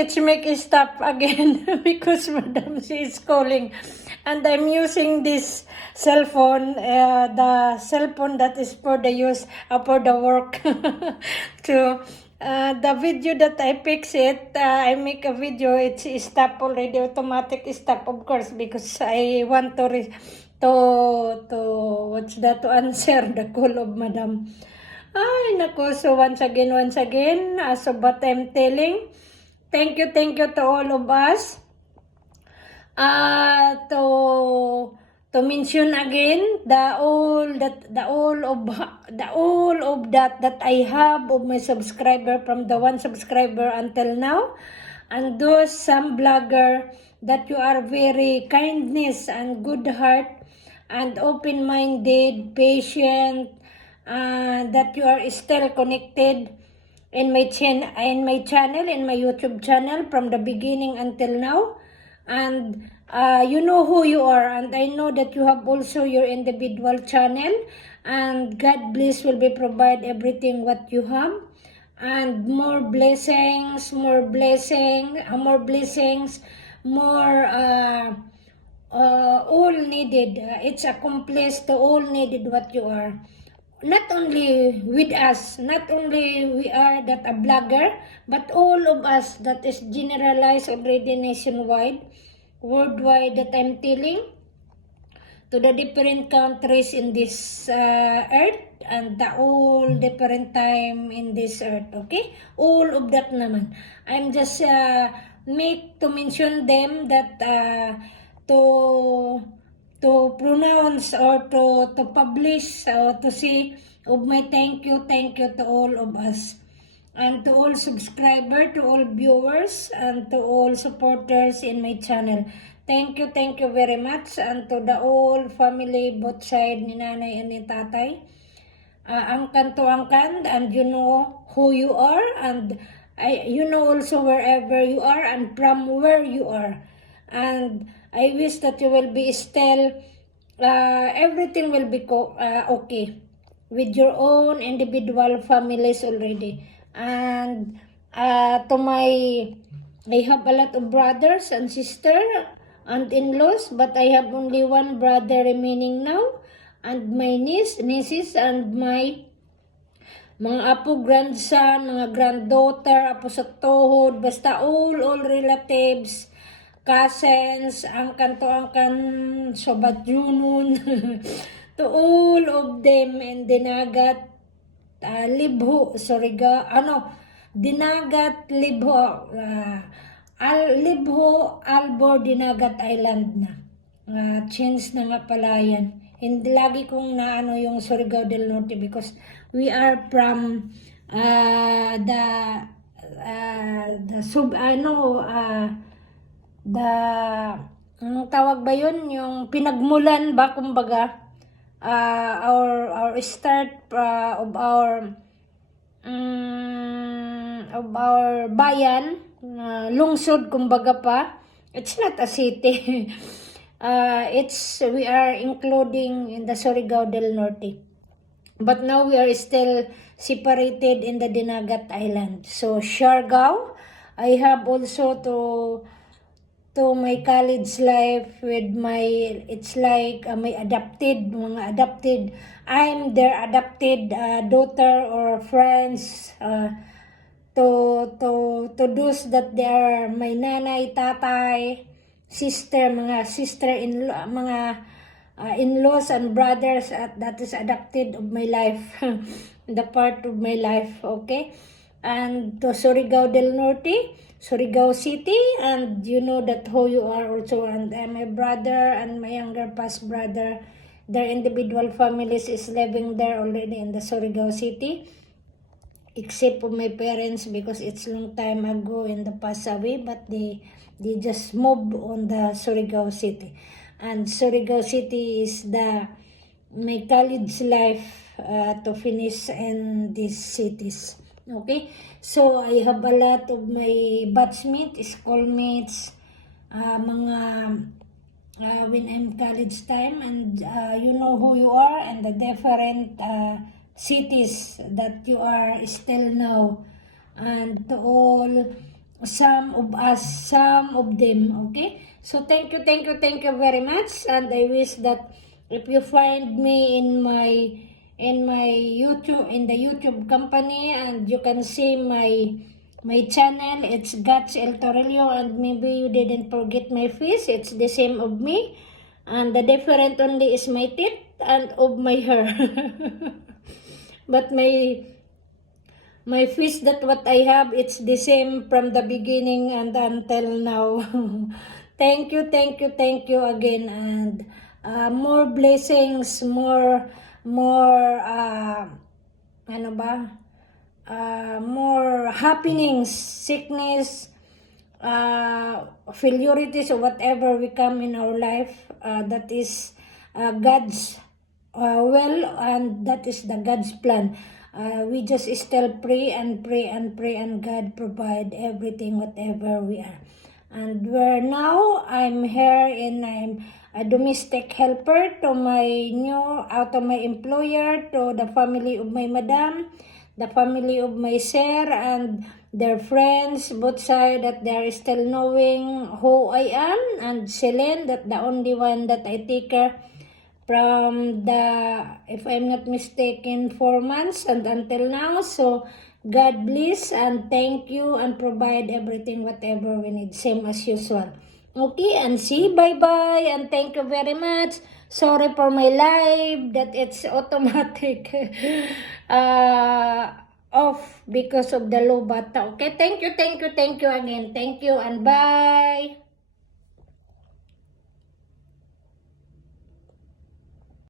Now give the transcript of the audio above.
it's make stop again because Madam, she is calling. And I'm using this cell phone, the cell phone that is for the use, for the work. To the video that I fix it, I make a video, it's stop already, automatic stop, of course, because I want what's that, to answer the call of Madam. Ay, nako. So, once again, so what I'm telling, thank you to all of us. To mention again, the all of that I have of my subscriber, from the 1 subscriber until now, and those some blogger that you are very kindness and good heart and open-minded, patient, that you are still connected in my channel, in my YouTube channel, from the beginning until now. And you know who you are, and I know that you have also your individual channel, and God bless will be provide everything what you have, and more blessings, more all needed. It's accomplished to all needed what you are. Not only with us, not only we are that a blogger, but all of us that is generalized already nationwide, worldwide, that I'm telling to the different countries in this earth, and the all different time in this earth, okay? All of that naman. I'm just make to mention them that to pronounce or to publish or to say of my thank you to all of us, and to all subscribers, to all viewers, and to all supporters in my channel. Thank you very much, and to the all family, both side ni nanay and ni tatay. Angkan to angkan, and you know who you are, and you know also wherever you are and from where you are. And I wish that you will be still, everything will be okay with your own individual families already. And to I have a lot of brothers and sisters and in-laws, but I have only one brother remaining now, and my nieces, and my mga apo, grandson, mga granddaughter, apo sa tuhod, basta all relatives, cousins, angkan to angkan, sobat junun, to all of them in Dinagat, Dinagat, Libho, Albor, Dinagat Island na. Change na nga pala yan. Hindi lagi kong naano yung Surigao del Norte because we are from anong tawag ba yun? Yung pinagmulan ba, kumbaga, our start of our bayan, lungsod, kumbaga pa. It's not a city. We are including in the Surigao del Norte. But now we are still separated in the Dinagat Island. So, Siargao, I have also to my college life with it's like my mga adopted, I'm their adopted daughter or friends, to those that they are my nanay, tatay, mga sister-in-law, mga in-laws and brothers that is adopted of my life, the part of my life, okay? And to Surigao del Norte, Surigao City, and you know that who you are also, and my brother and my younger past brother, their individual families is living there already in the Surigao City, except for my parents because it's long time ago in the past away, but they just moved on the Surigao City. And Surigao City is my college life to finish in these cities. Okay, so I have a lot of my batchmates, schoolmates, when I'm college time, and you know who you are, and the different cities that you are still now, and to all some of us, some of them, okay? So thank you, thank you very much, and I wish that if you find me in my YouTube, in the YouTube company, and you can see my channel, it's Gats El Torrillo, and maybe you didn't forget my face, it's the same of me, and the different only is my teeth and of my hair. But my fish that what I have, it's the same from the beginning and until now. Thank you again, and more blessings, more ano ba? More happenings, sickness, failurities, or whatever we come in our life. That is God's will, and that is the God's plan. We just still pray and pray and pray, and God provide everything whatever we are. And where now I'm here, and I'm a domestic helper to my to my employer, to the family of my madam, the family of my sir, and their friends, both sides, that they are still knowing who I am, and Celine, that the only one that I take care from the, if I'm not mistaken, 4 months and until now. So God bless and thank you, and provide everything whatever we need, same as usual. Okay, and see, bye-bye, and thank you very much. Sorry for my live that it's automatic off because of the low bata. Okay, thank you again. Thank you, and bye.